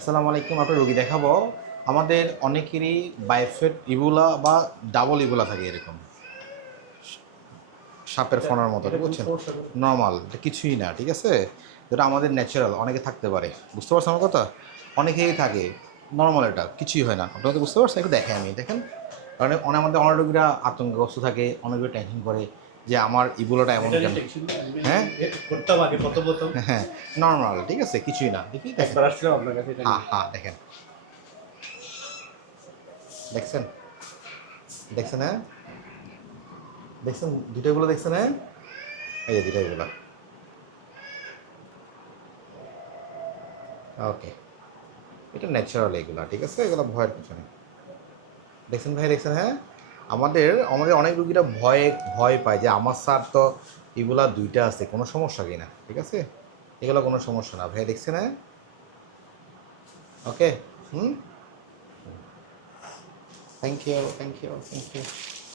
আসসালামু আলাইকুম আপনার রোগী দেখাবো। আমাদের অনেকেরই বাইফেট ইবুলা বা ডাবল ইবুলা থাকে এরকম। সাপের ফোনার মতো বুঝছেন? নর্মাল এটা কিছুই না ঠিক আছে? যেটা আমাদের ন্যাচারাল অনেকে থাকতে পারে। বুঝতে পারছেন আমার কথা? অনেকেই থাকে নর্মাল এটা কিছুই হয় না। আপনারা তো বুঝতে পারছেন? একটু দেখে আমি দেখেন। কারণ অনেক আমাদের অনেক রোগীরা আতঙ্কগ্রস্ত থাকে অনেক টেনশন করে। যে আমার ইবুলাটা এমন কেন? হ্যাঁ? হ্যাঁ নর্মাল ঠিক আছে কিছুই না দেখি দেখেন। হ্যাঁ হ্যাঁ দেখছেন? দেখছেন হ্যাঁ? দেখছেন দুটাগুলো দেখছেন হ্যাঁ? এই যে দুটাগুলো ওকে। এটা ন্যাচারাল এগুলা ঠিক আছে? এগুলো ভয়ের কিছু নেই। দেখছেন ভাই দেখছেন হ্যাঁ? আমাদের আমাদের অনেক রুগীরা ভয়ে, ভয় পায় যে আমার স্যার তো এগুলা দুইটা আছে, কোনো সমস্যা কি না ঠিক আছে? এগুলো কোনো সমস্যা না। ভাই দেখছে না okay hmm? Thank you thank you thank you